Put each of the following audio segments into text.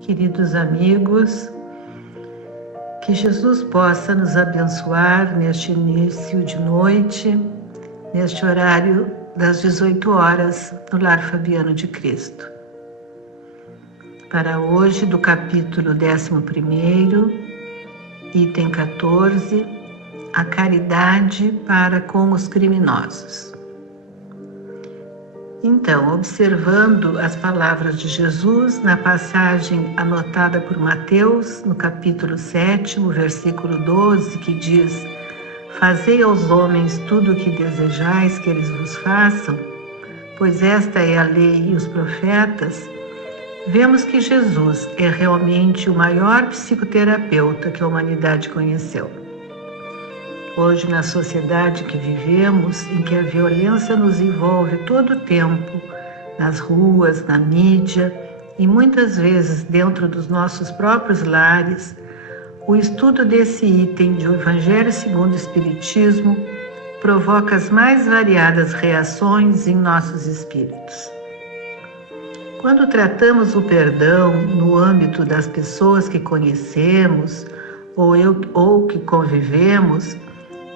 Queridos amigos, que Jesus possa nos abençoar neste início de noite, neste horário das 18 horas no Lar Fabiano de Cristo. Para hoje, do capítulo 11, item 14, a caridade para com os criminosos. Então, observando as palavras de Jesus na passagem anotada por Mateus, no capítulo 7, versículo 12, que diz: "Fazei aos homens tudo o que desejais que eles vos façam, pois esta é a lei e os profetas", vemos que Jesus é realmente o maior psicoterapeuta que a humanidade conheceu. Hoje, na sociedade que vivemos, em que a violência nos envolve todo o tempo, nas ruas, na mídia e muitas vezes dentro dos nossos próprios lares, o estudo desse item do Evangelho segundo o Espiritismo provoca as mais variadas reações em nossos espíritos. Quando tratamos o perdão no âmbito das pessoas que conhecemos ou que convivemos,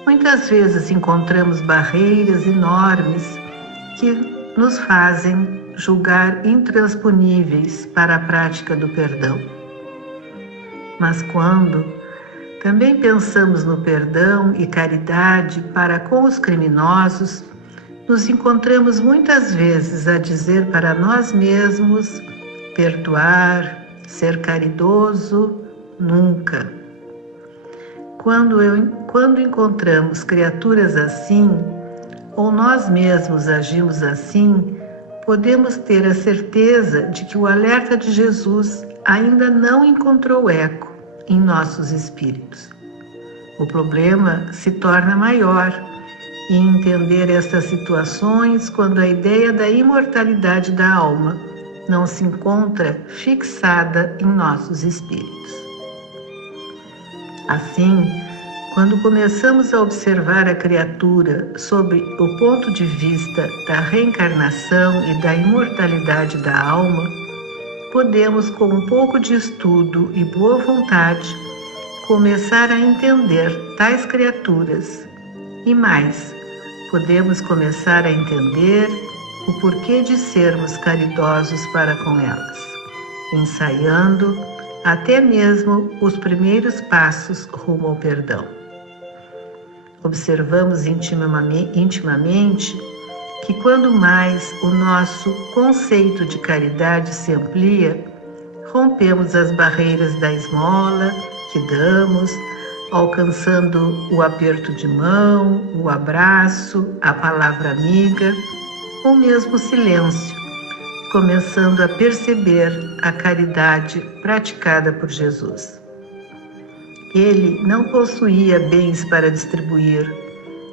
muitas vezes encontramos barreiras enormes que nos fazem julgar intransponíveis para a prática do perdão. Mas quando também pensamos no perdão e caridade para com os criminosos, nos encontramos muitas vezes a dizer para nós mesmos: perdoar, ser caridoso, nunca. Quando encontramos criaturas assim, ou nós mesmos agimos assim, podemos ter a certeza de que o alerta de Jesus ainda não encontrou eco em nossos espíritos. O problema se torna maior em entender estas situações quando a ideia da imortalidade da alma não se encontra fixada em nossos espíritos. Assim, quando começamos a observar a criatura sob o ponto de vista da reencarnação e da imortalidade da alma, podemos, com um pouco de estudo e boa vontade, começar a entender tais criaturas. E mais, podemos começar a entender o porquê de sermos caridosos para com elas, ensaiando até mesmo os primeiros passos rumo ao perdão. Observamos intimamente que quando mais o nosso conceito de caridade se amplia, rompemos as barreiras da esmola que damos, alcançando o aperto de mão, o abraço, a palavra amiga ou mesmo o silêncio, começando a perceber a caridade praticada por Jesus. Ele não possuía bens para distribuir,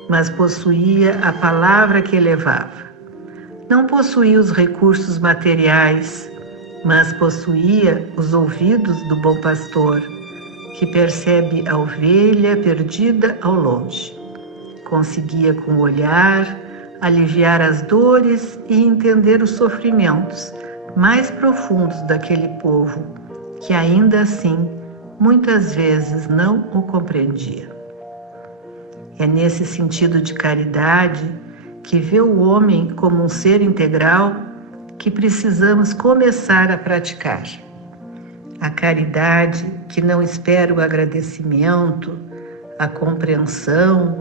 mas possuía a palavra que elevava. Não possuía os recursos materiais, mas possuía os ouvidos do bom pastor, que percebe a ovelha perdida ao longe. Conseguia com o olhar aliviar as dores e entender os sofrimentos mais profundos daquele povo, que ainda assim muitas vezes não o compreendia. É nesse sentido de caridade, que vê o homem como um ser integral, que precisamos começar a praticar. A caridade que não espera o agradecimento, a compreensão,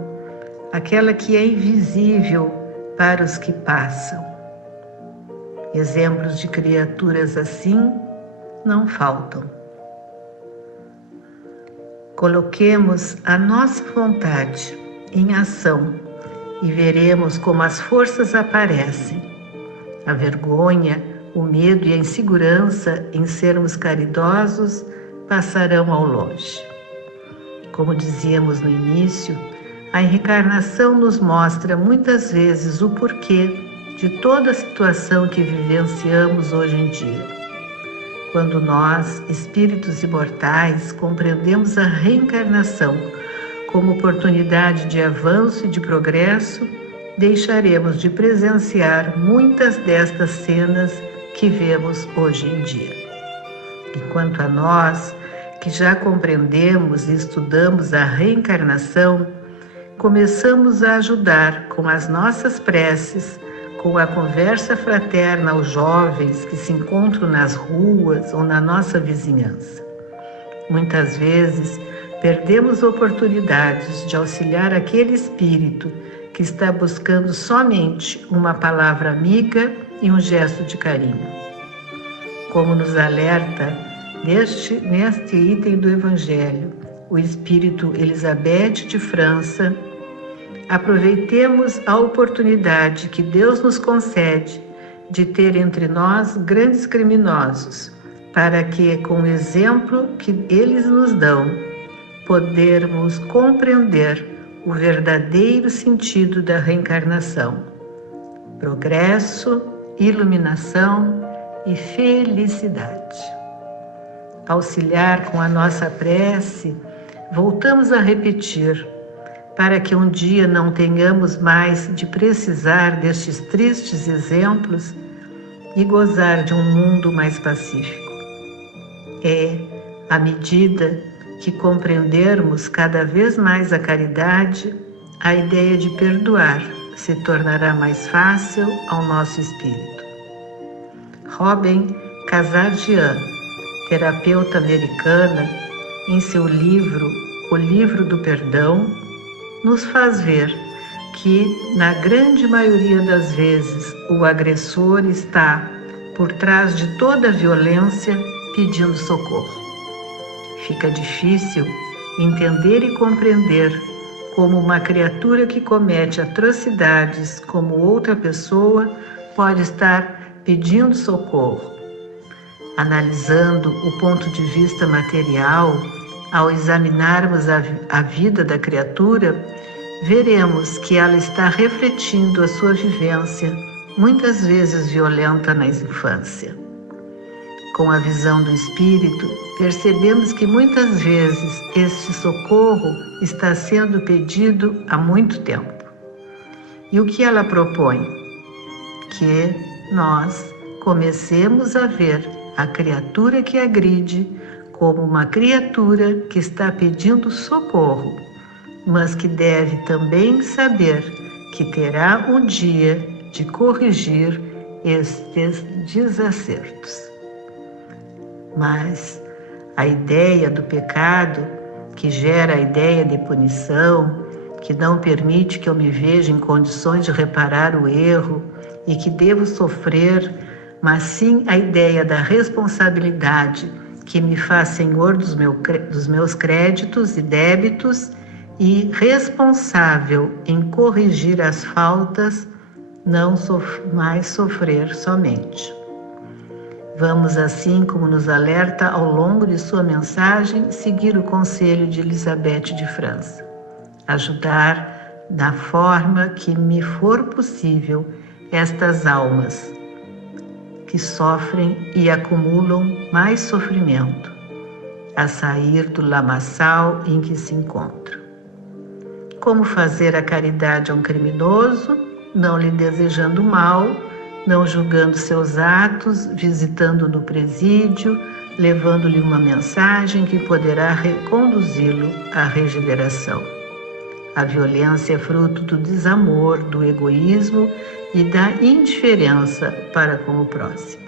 aquela que é invisível para os que passam. Exemplos de criaturas assim não faltam. Coloquemos a nossa vontade em ação e veremos como as forças aparecem. A vergonha, o medo e a insegurança em sermos caridosos passarão ao longe. Como dizíamos no início, a reencarnação nos mostra muitas vezes o porquê de toda a situação que vivenciamos hoje em dia. Quando nós, espíritos imortais, compreendemos a reencarnação como oportunidade de avanço e de progresso, deixaremos de presenciar muitas destas cenas que vemos hoje em dia. E quanto a nós, que já compreendemos e estudamos a reencarnação, começamos a ajudar com as nossas preces, com a conversa fraterna aos jovens que se encontram nas ruas ou na nossa vizinhança. Muitas vezes, perdemos oportunidades de auxiliar aquele espírito que está buscando somente uma palavra amiga e um gesto de carinho. Como nos alerta neste item do Evangelho, o espírito Elizabeth de França, aproveitemos a oportunidade que Deus nos concede de ter entre nós grandes criminosos, para que, com o exemplo que eles nos dão, podermos compreender o verdadeiro sentido da reencarnação. Progresso, iluminação e felicidade. Auxiliar com a nossa prece, voltamos a repetir, para que um dia não tenhamos mais de precisar destes tristes exemplos e gozar de um mundo mais pacífico. É, à medida que compreendermos cada vez mais a caridade, a ideia de perdoar se tornará mais fácil ao nosso espírito. Robin Kazarjian, terapeuta americana, em seu livro O Livro do Perdão, nos faz ver que, na grande maioria das vezes, o agressor está, por trás de toda a violência, pedindo socorro. Fica difícil entender e compreender como uma criatura que comete atrocidades como outra pessoa pode estar pedindo socorro. Analisando o ponto de vista material, ao examinarmos a vida da criatura, veremos que ela está refletindo a sua vivência, muitas vezes violenta na infância. Com a visão do espírito, percebemos que muitas vezes este socorro está sendo pedido há muito tempo. E o que ela propõe? Que nós comecemos a ver a criatura que agride como uma criatura que está pedindo socorro, mas que deve também saber que terá um dia de corrigir estes desacertos. Mas a ideia do pecado, que gera a ideia de punição, que não permite que eu me veja em condições de reparar o erro e que devo sofrer, mas sim a ideia da responsabilidade que me faz senhor dos meus créditos e débitos e responsável em corrigir as faltas, não mais sofrer somente. Vamos, assim como nos alerta ao longo de sua mensagem, seguir o conselho de Elizabeth de França. Ajudar da forma que me for possível estas almas que sofrem e acumulam mais sofrimento a sair do lamaçal em que se encontram. Como fazer a caridade a um criminoso, não lhe desejando mal, não julgando seus atos, visitando no presídio, levando-lhe uma mensagem que poderá reconduzi-lo à regeneração. A violência é fruto do desamor, do egoísmo e da indiferença para com o próximo.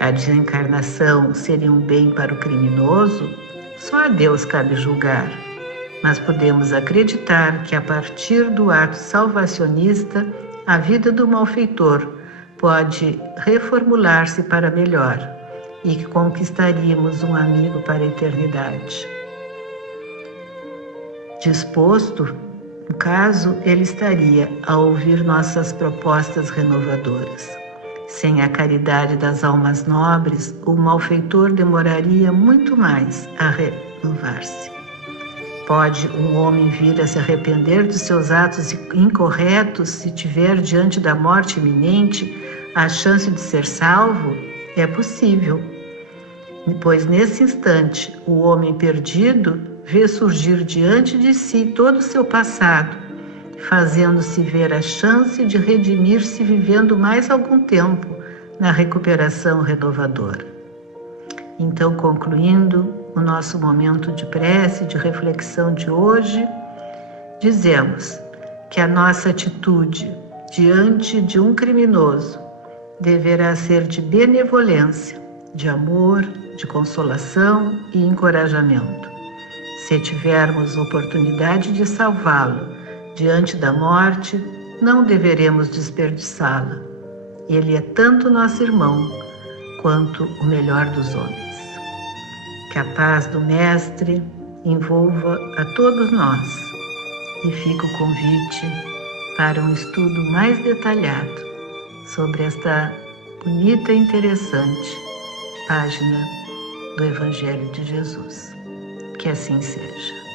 A desencarnação seria um bem para o criminoso? Só a Deus cabe julgar, mas podemos acreditar que a partir do ato salvacionista, a vida do malfeitor pode reformular-se para melhor e que conquistaríamos um amigo para a eternidade. Disposto, no caso, ele estaria a ouvir nossas propostas renovadoras. Sem a caridade das almas nobres, o malfeitor demoraria muito mais a renovar-se. Pode um homem vir a se arrepender dos seus atos incorretos se tiver diante da morte iminente a chance de ser salvo? É possível, pois nesse instante o homem perdido vê surgir diante de si todo o seu passado, fazendo-se ver a chance de redimir-se vivendo mais algum tempo na recuperação renovadora. Então, concluindo o nosso momento de prece, de reflexão de hoje, dizemos que a nossa atitude diante de um criminoso deverá ser de benevolência, de amor, de consolação e encorajamento. Se tivermos oportunidade de salvá-lo diante da morte, não deveremos desperdiçá-la. Ele é tanto nosso irmão quanto o melhor dos homens. Que a paz do Mestre envolva a todos nós e fica o convite para um estudo mais detalhado sobre esta bonita e interessante página do Evangelho de Jesus. Que assim seja.